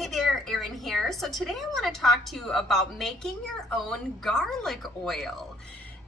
Hey there, Erin here. So today I want to talk to you about making your own garlic oil.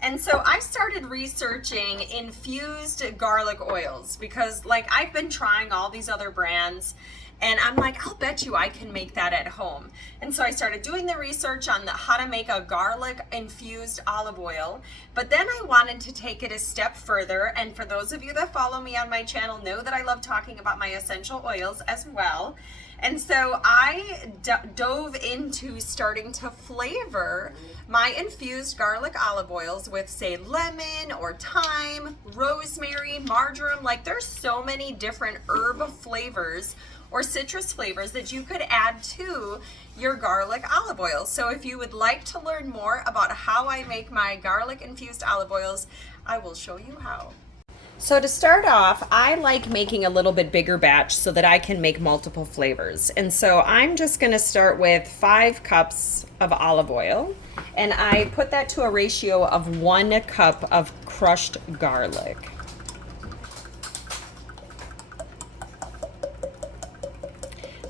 And so I started researching infused garlic oils because I've been trying all these other brands and I'm like, I'll bet you I can make that at home. And so I started doing the research on how to make a garlic infused olive oil. But then I wanted to take it a step further. And for those of you that follow me on my channel know that I love talking about my essential oils as well. And so I dove into starting to flavor my infused garlic olive oils with, say, lemon or thyme, rosemary, marjoram. There's so many different herb flavors or citrus flavors that you could add to your garlic olive oil. So if you would like to learn more about how I make my garlic infused olive oils, I will show you how. So to start off, I like making a little bit bigger batch so that I can make multiple flavors. And so I'm just going to start with 5 cups of olive oil, and I put that to a ratio of 1 cup of crushed garlic.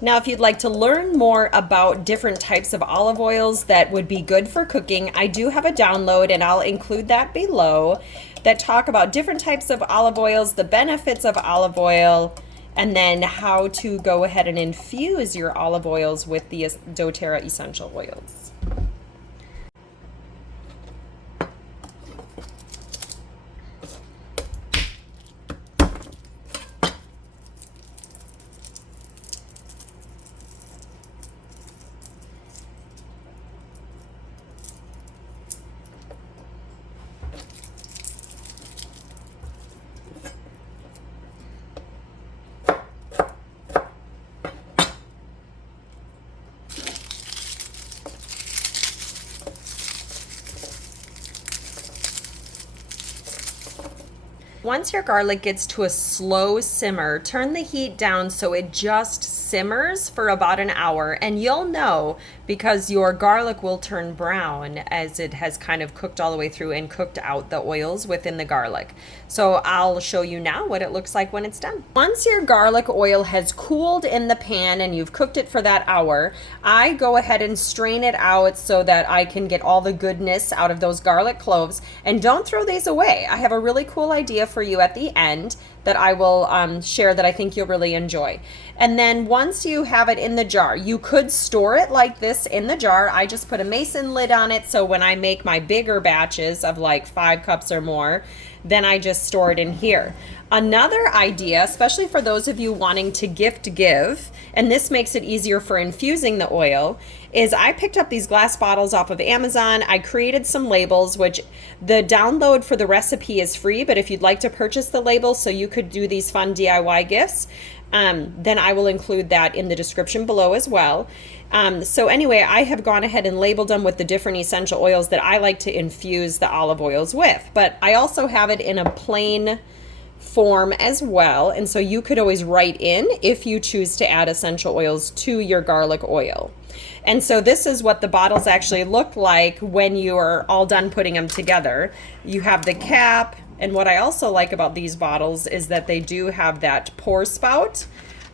Now, if you'd like to learn more about different types of olive oils that would be good for cooking, I do have a download, and I'll include that below, that talk about different types of olive oils, the benefits of olive oil, and then how to go ahead and infuse your olive oils with the doTERRA essential oils. Once your garlic gets to a slow simmer, turn the heat down so it just simmers for about an hour, and you'll know because your garlic will turn brown as it has kind of cooked all the way through and cooked out the oils within the garlic. So I'll show you now what it looks like when it's done. Once your garlic oil has cooled in the pan and you've cooked it for that hour, I go ahead and strain it out so that I can get all the goodness out of those garlic cloves. And don't throw these away. I have a really cool idea for you at the end that I will share that I think you'll really enjoy. And then once you have it in the jar, you could store it like this in the jar. I just put a mason lid on it, so when I make my bigger batches of 5 cups or more, then I just store it in here. Another idea, especially for those of you wanting to gift give, and this makes it easier for infusing the oil, is I picked up these glass bottles off of Amazon. I created some labels, which the download for the recipe is free, but if you'd like to purchase the labels so you could do these fun DIY gifts, then I will include that in the description below as well. So anyway, I have gone ahead and labeled them with the different essential oils that I like to infuse the olive oils with, but I also have it in a plain form as well, and so you could always write in if you choose to add essential oils to your garlic oil. And so this is what the bottles actually look like when you are all done putting them together. You have the cap, and what I also like about these bottles is that they do have that pour spout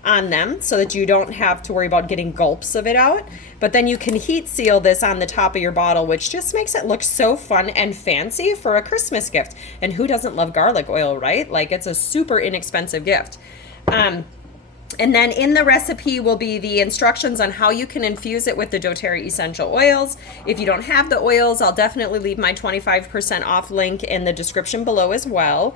on them so that you don't have to worry about getting gulps of it out. But then you can heat seal this on the top of your bottle, which just makes it look so fun and fancy for a Christmas gift. And who doesn't love garlic oil, right? It's a super inexpensive gift. And then in the recipe will be the instructions on how you can infuse it with the doTERRA essential oils. If you don't have the oils, I'll definitely leave my 25% off link in the description below as well.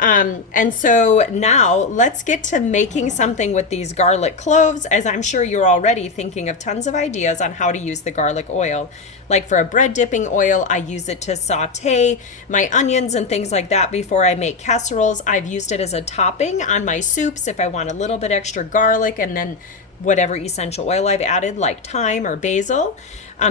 And so now let's get to making something with these garlic cloves, as I'm sure you're already thinking of tons of ideas on how to use the garlic oil. Like for a bread dipping oil, I use it to saute my onions and things like that before I make casseroles. I've used it as a topping on my soups if I want a little bit extra garlic, and then whatever essential oil I've added like thyme or basil,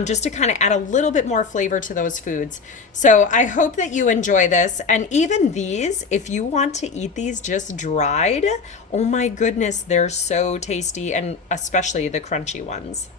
just to kind of add a little bit more flavor to those foods. So I hope that you enjoy this. And even these, if you want to eat these just dried, oh my goodness, they're so tasty, and especially the crunchy ones.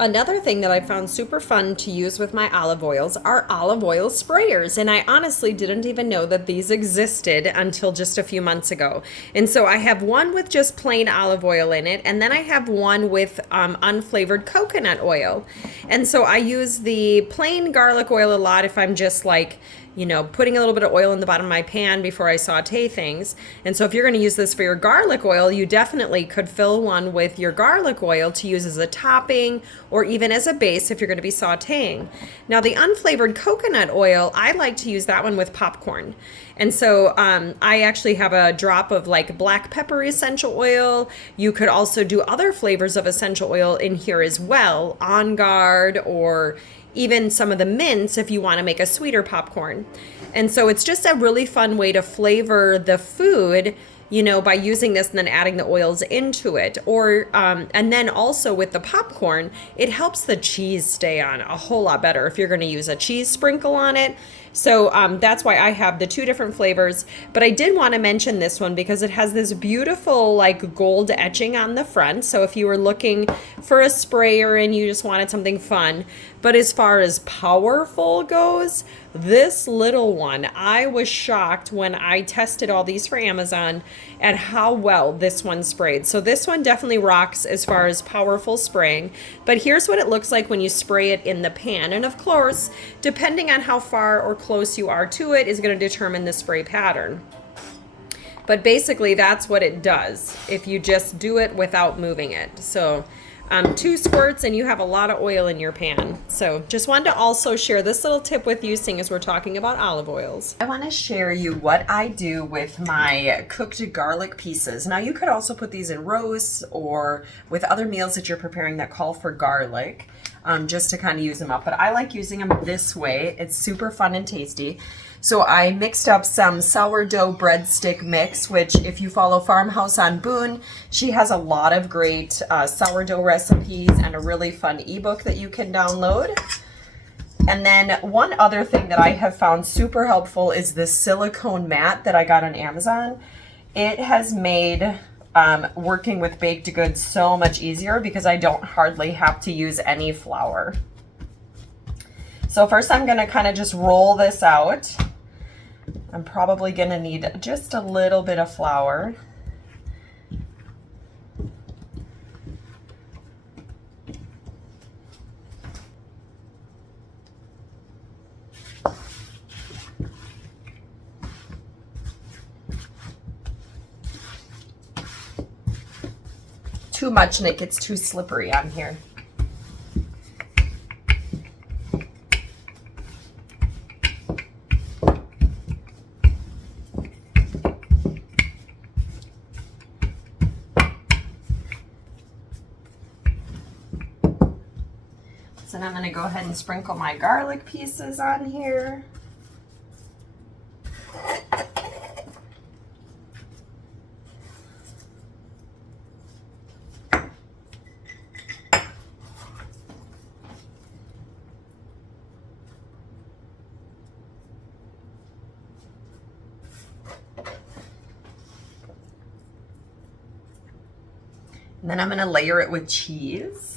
Another thing that I found super fun to use with my olive oils are olive oil sprayers. And I honestly didn't even know that these existed until just a few months ago. And so I have one with just plain olive oil in it, and then I have one with unflavored coconut oil. And so I use the plain garlic oil a lot if I'm just like, you know, putting a little bit of oil in the bottom of my pan before I saute things. And so if you're going to use this for your garlic oil, you definitely could fill one with your garlic oil to use as a topping or even as a base if you're going to be sauteing. Now, the unflavored coconut oil, I like to use that one with popcorn. And so I actually have a drop of like black pepper essential oil. You could also do other flavors of essential oil in here as well, On Guard or even some of the mints if you want to make a sweeter popcorn. And so it's just a really fun way to flavor the food, you know, by using this and then adding the oils into it. Or and then also with the popcorn, it helps the cheese stay on a whole lot better if you're going to use a cheese sprinkle on it. So that's why I have the two different flavors. But I did want to mention this one because it has this beautiful like gold etching on the front. So if you were looking for a sprayer and you just wanted something fun. But as far as powerful goes, this little one, I was shocked when I tested all these for Amazon at how well this one sprayed. So this one definitely rocks as far as powerful spraying. But here's what it looks like when you spray it in the pan. And of course, depending on how far or close you are to it is going to determine the spray pattern. But basically that's what it does if you just do it without moving it. So 2 squirts and you have a lot of oil in your pan. So just wanted to also share this little tip with you, seeing as we're talking about olive oils. I want to share you what I do with my cooked garlic pieces. Now you could also put these in roasts or with other meals that you're preparing that call for garlic, just to kind of use them up. But I like using them this way. It's super fun and tasty. So I mixed up some sourdough breadstick mix, which if you follow Farmhouse on Boone, she has a lot of great sourdough recipes and a really fun ebook that you can download. And then one other thing that I have found super helpful is this silicone mat that I got on Amazon. It has made working with baked goods so much easier because I don't hardly have to use any flour. So first I'm gonna kind of just roll this out. I'm probably gonna need just a little bit of flour. Too much and it gets too slippery on here. So now I'm going to go ahead and sprinkle my garlic pieces on here. And then I'm going to layer it with cheese.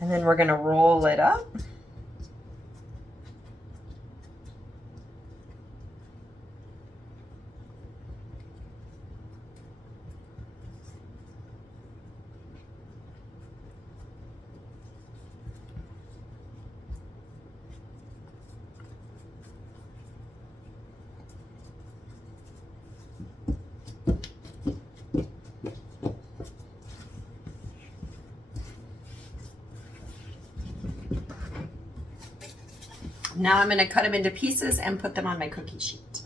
And then we're going to roll it up. Now I'm going to cut them into pieces and put them on my cookie sheet.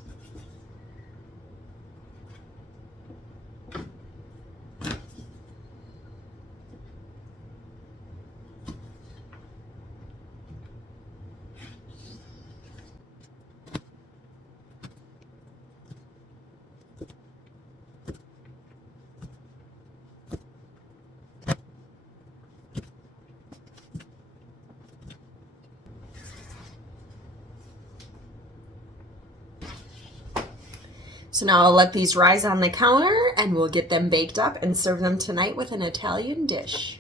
So now I'll let these rise on the counter and we'll get them baked up and serve them tonight with an Italian dish.